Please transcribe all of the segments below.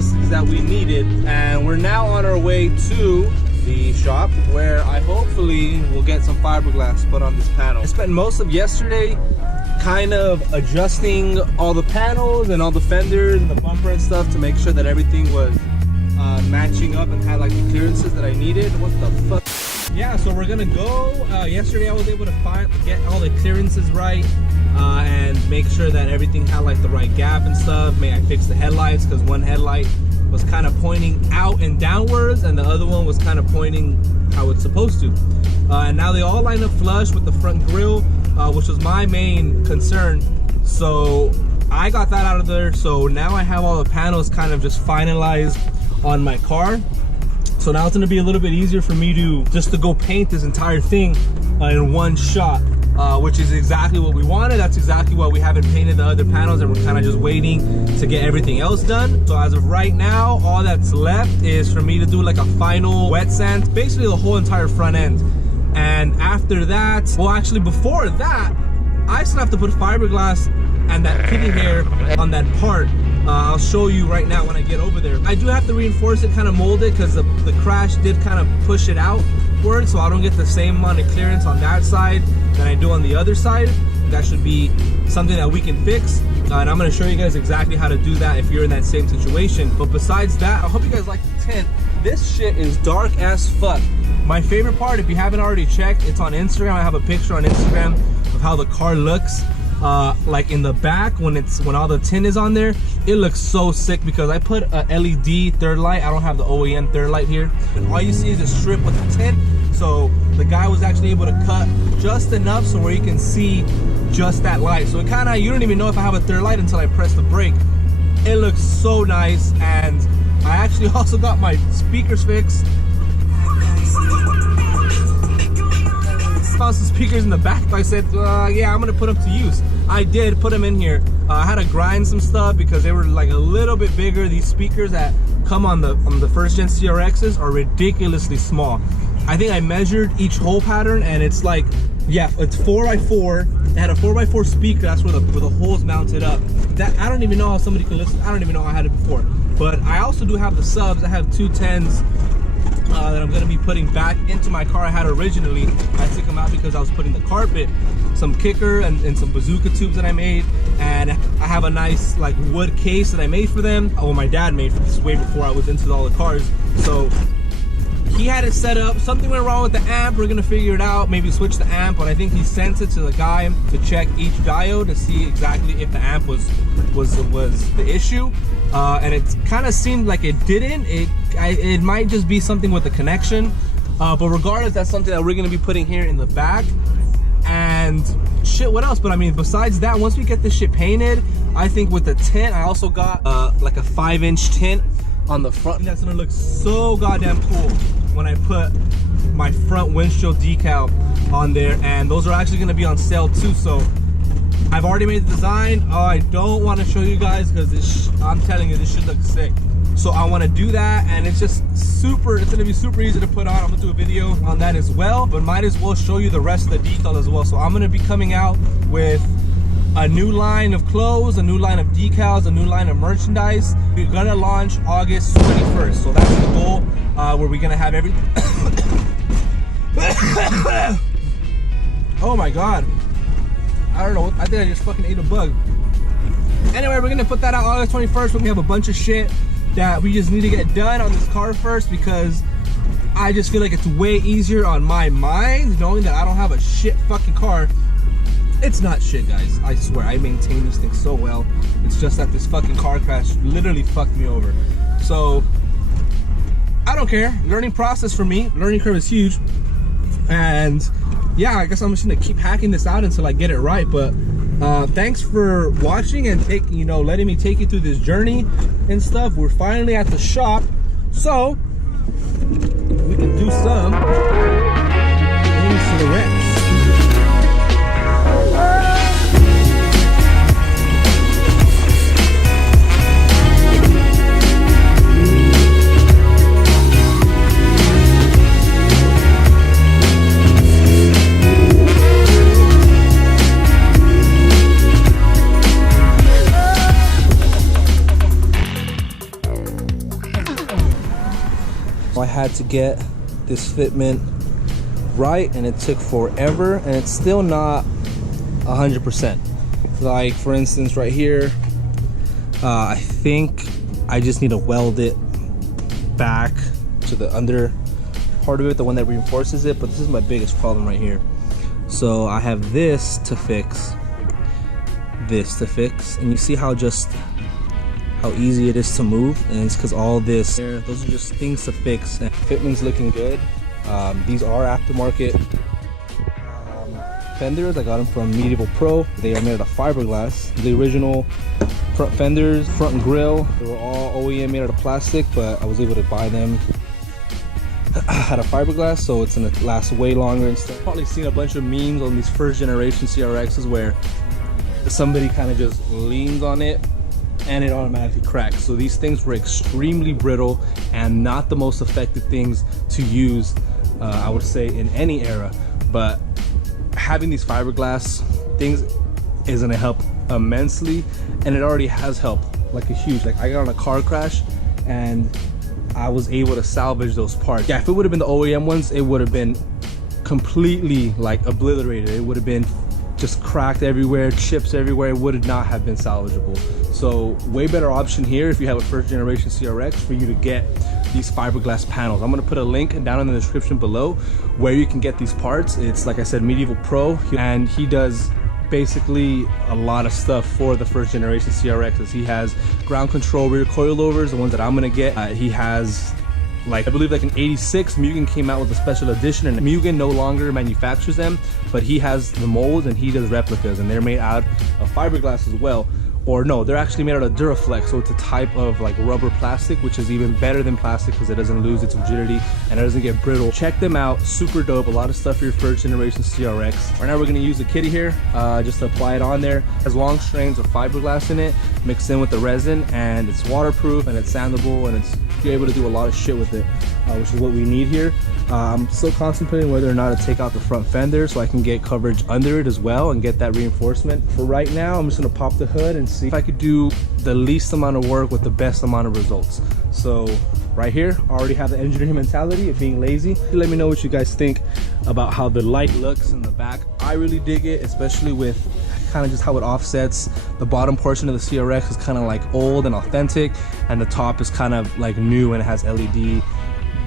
necessities that we needed, and we're now on our way to the shop where I hopefully will get some fiberglass put on this panel. I spent most of yesterday kind of adjusting all the panels and all the fenders and the bumper and stuff to make sure that everything was matching up and had like the clearances that I needed. What the fuck? Yeah, so we're gonna go. Yesterday I was able to get all the clearances right and make sure that everything had like the right gap and stuff. I fixed the headlights because one headlight was kind of pointing out and downwards and the other one was kind of pointing how it's supposed to. And now they all line up flush with the front grille, which was my main concern. So I got that out of there. So now I have all the panels kind of just finalized on my car. So now it's gonna be a little bit easier for me to go paint this entire thing in one shot, which is exactly what we wanted. That's exactly why we haven't painted the other panels and we're kind of just waiting to get everything else done. So as of right now, all that's left is for me to do like a final wet sand, basically the whole entire front end. And after that, well actually before that, I still have to put fiberglass and that kitty hair on that part. I'll show you right now when I get over there. I do have to reinforce it, kind of mold it, because the crash did kind of push it outward, so I don't get the same amount of clearance on that side than I do on the other side. That should be something that we can fix, and I'm going to show you guys exactly how to do that if you're in that same situation. But besides that, I hope you guys like the tint. This shit is dark as fuck. My favorite part, if you haven't already checked, it's on Instagram. I have a picture on Instagram of how the car looks. Like in the back when all the tint is on there, it looks so sick because I put a LED third light. I don't have the OEM third light here, and all you see is a strip with the tint. So the guy was actually able to cut just enough so where you can see just that light. So it kind of, you don't even know if I have a third light until I press the brake. It looks so nice, and I actually also got my speakers fixed. Found some speakers in the back, so I said, yeah, I'm gonna put them to use. I did put them in here. I had to grind some stuff because they were like a little bit bigger. These speakers that come on the first gen CRXs are ridiculously small. I think I measured each hole pattern and it's like, yeah, it's 4x4. It had a 4x4 speaker. That's where the hole's mounted up. That I don't even know how somebody can listen. I don't even know I had it before. But I also do have the subs. I have two 10s. That I'm going to be putting back into my car I had originally. I took them out because I was putting the carpet, some kicker and some bazooka tubes that I made, and I have a nice like wood case that I made for them. Oh, my dad made for this way before I was into all the cars. So he had it set up. Something went wrong with the amp. We're gonna figure it out, maybe switch the amp, but I think he sent it to the guy to check each diode to see exactly if the amp was the issue. And it kind of seemed like it didn't. It might just be something with the connection. But regardless, that's something that we're gonna be putting here in the back. And shit, what else? But I mean, besides that, once we get this shit painted, I think with the tint, I also got like a 5-inch tint on the front. That's gonna look so goddamn cool when I put my front windshield decal on there, and those are actually gonna be on sale too. So I've already made the design. I don't want to show you guys because I'm telling you, this should look sick. So I want to do that, and it's just super, it's gonna be super easy to put on. I'm gonna do a video on that as well, but might as well show you the rest of the detail as well. So I'm gonna be coming out with a new line of clothes, a new line of decals, a new line of merchandise. We're gonna launch August 21st. So that's the goal, where we're gonna have everything. Oh my God. I don't know, I think I just fucking ate a bug. Anyway, we're gonna put that out August 21st when we have a bunch of shit that we just need to get done on this car first, because I just feel like it's way easier on my mind knowing that I don't have a shit fucking car. It's not shit, guys. I swear, I maintain this thing so well. It's just that this fucking car crash literally fucked me over. So, I don't care. Learning process for me. Learning curve is huge. And yeah, I guess I'm just gonna keep hacking this out until I get it right. But thanks for watching and letting me take you through this journey and stuff. We're finally at the shop, so we can do some things to the wreck. I had to get this fitment right, and it took forever, and it's still not 100%. Like for instance right here, I think I just need to weld it back to the under part of it, the one that reinforces it, but this is my biggest problem right here. So I have this to fix, and you see how easy it is to move, and it's because all this, those are just things to fix. And fitment's looking good. These are aftermarket fenders. I got them from Medieval Pro. They are made out of fiberglass. The original front fenders, front and grille, they were all OEM made out of plastic, but I was able to buy them out of fiberglass, so it's gonna last way longer and stuff. Probably seen a bunch of memes on these first generation CRXs where somebody kind of just leans on it and it automatically cracks. So these things were extremely brittle and not the most effective things to use, I would say, in any era. But having these fiberglass things is gonna help immensely, and it already has helped like a huge. Like I got on a car crash and I was able to salvage those parts. Yeah, if it would have been the OEM ones, it would have been completely like obliterated. It would have been just cracked everywhere, chips everywhere. It would not have been salvageable. So way better option here if you have a first generation CRX for you to get these fiberglass panels. I'm gonna put a link down in the description below where you can get these parts. It's like I said, Medieval Pro, and he does basically a lot of stuff for the first generation CRXs. He has ground control rear coilovers, the ones that I'm gonna get. He has, like, I believe like an 86, Mugen came out with a special edition, and Mugen no longer manufactures them, but he has the molds and he does replicas, and they're made out of fiberglass as well. Or no, they're actually made out of Duraflex, so it's a type of like rubber plastic, which is even better than plastic because it doesn't lose its rigidity and it doesn't get brittle. Check them out, super dope. A lot of stuff for your first generation CRX. Right now we're gonna use the kitty here just to apply it on there. It has long strands of fiberglass in it, mixed in with the resin, and it's waterproof and it's sandable, and you're able to do a lot of shit with it, which is what we need here. I'm still contemplating whether or not to take out the front fender so I can get coverage under it as well and get that reinforcement. For right now, I'm just gonna pop the hood and see if I could do the least amount of work with the best amount of results. So right here, I already have the engineering mentality of being lazy. Let me know what you guys think about how the light looks in the back. I really dig it, especially with kind of just how it offsets. The bottom portion of the CRX is kind of like old and authentic, and the top is kind of like new and it has LED.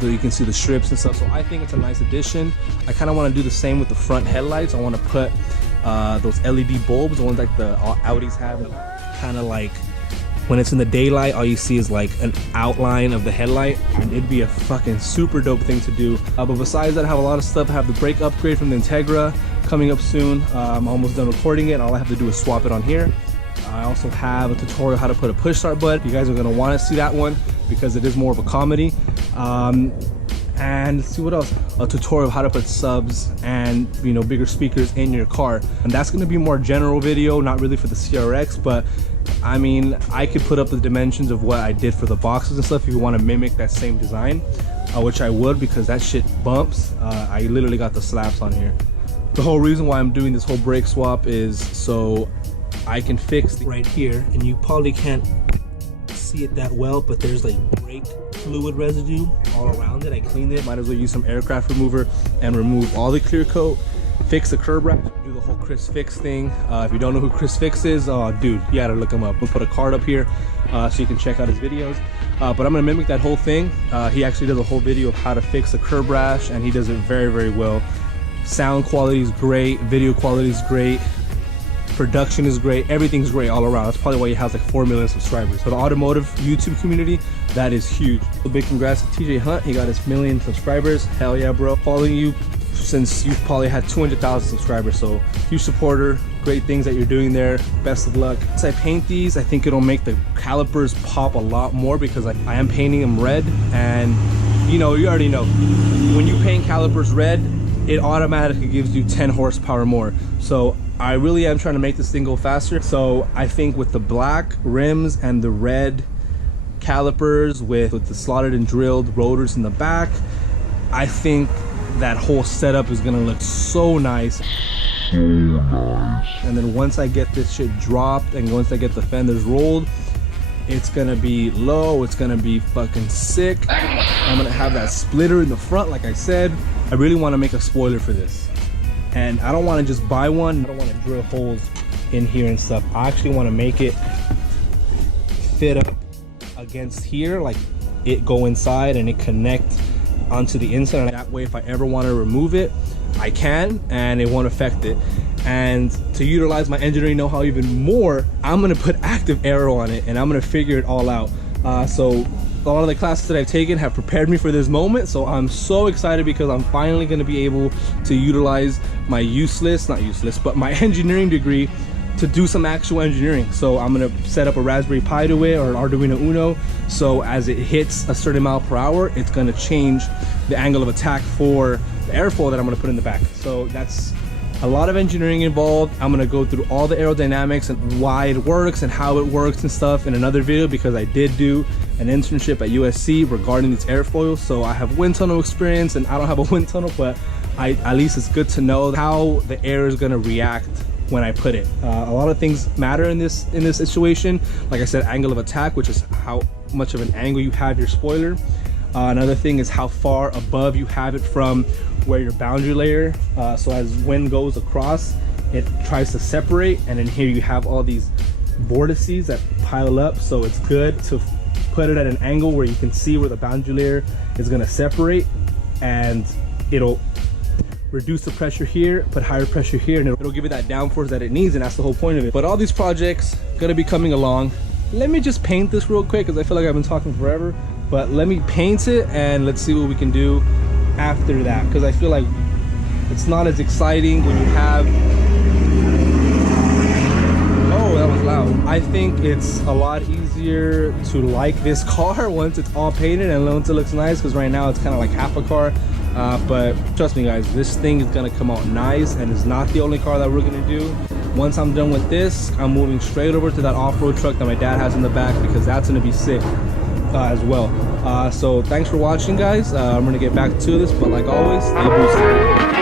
You can see the strips and stuff, so I think it's a nice addition. I kind of want to do the same with the front headlights. I want to put those LED bulbs, the ones like the Audis have, kind of like when it's in the daylight, all you see is like an outline of the headlight, and it'd be a fucking super dope thing to do. But besides that, I have a lot of stuff. I have the brake upgrade from the Integra coming up soon. I'm almost done recording it, and all I have to do is swap it on here. I also have a tutorial how to put a push start button. You guys are gonna want to see that one because it is more of a comedy. And let's see what else. A tutorial of how to put subs and, you know, bigger speakers in your car. And that's gonna be more general video, not really for the CRX, but I mean, I could put up the dimensions of what I did for the boxes and stuff if you want to mimic that same design, which I would, because that shit bumps. I literally got the slaps on here. The whole reason why I'm doing this whole brake swap is so I can fix right here, and you probably can't see it that well, but there's like brake fluid residue all around it. I cleaned it. Might as well use some aircraft remover and remove all the clear coat, fix the curb rash, do the whole Chris Fix thing. If you don't know who Chris Fix is, dude, you gotta look him up. We'll put a card up here so you can check out his videos. But I'm gonna mimic that whole thing. He actually does a whole video of how to fix the curb rash, and he does it very, very well. Sound quality is great, video quality is great, production is great, everything's great all around. That's probably why he has like 4 million subscribers. For the automotive YouTube community, that is huge. A big congrats to TJ Hunt. He got his 1 million subscribers. Hell yeah, bro. Following you since you've probably had 200,000 subscribers, so huge supporter. Great things that you're doing there. Best of luck. As I paint these, I think it'll make the calipers pop a lot more because I am painting them red, and you know, you already know, when you paint calipers red, it automatically gives you 10 horsepower more. So I really am trying to make this thing go faster. So I think with the black rims and the red calipers with the slotted and drilled rotors in the back, I think that whole setup is gonna look so nice. So nice. And then once I get this shit dropped and once I get the fenders rolled, It's gonna be low, it's gonna be fucking sick. I'm gonna have that splitter in the front, like I said. I really wanna make a spoiler for this. And I don't wanna just buy one. I don't wanna drill holes in here and stuff. I actually wanna make it fit up against here, like it go inside and it connect onto the inside. And that way, if I ever wanna remove it, I can, and it won't affect it. And to utilize my engineering know-how even more, I'm gonna put active aero on it and I'm gonna figure it all out. So a lot of the classes that I've taken have prepared me for this moment, so I'm so excited because I'm finally gonna be able to utilize my my engineering degree to do some actual engineering. So I'm gonna set up a Raspberry Pi to it, or an Arduino Uno, so as it hits a certain mile per hour, it's gonna change the angle of attack for the airfoil that I'm gonna put in the back. So that's a lot of engineering involved. I'm gonna go through all the aerodynamics and why it works and how it works and stuff in another video, because I did do an internship at USC regarding these airfoils. So I have wind tunnel experience, and I don't have a wind tunnel, but at least it's good to know how the air is gonna react when I put it. A lot of things matter in this situation. Like I said, angle of attack, which is how much of an angle you have your spoiler. Another thing is how far above you have it from where your boundary layer, so as wind goes across, it tries to separate, and then here you have all these vortices that pile up. So it's good to put it at an angle where you can see where the boundary layer is going to separate, and it'll reduce the pressure here, put higher pressure here, and it'll give it that downforce that it needs, and that's the whole point of it. But all these projects gonna be coming along. Let me just paint this real quick, because I feel like I've been talking forever, but let me paint it and let's see what we can do after that, because I feel like it's not as exciting when you have... Oh, that was loud. I think it's a lot easier to like this car once it's all painted and once it looks nice, because right now it's kind of like half a car. But trust me guys, this thing is gonna come out nice, and it's not the only car that we're gonna do. Once I'm done with this, I'm moving straight over to that off-road truck that my dad has in the back, because that's gonna be sick as well. So thanks for watching guys. I'm gonna get back to this, but like always, stay boosted.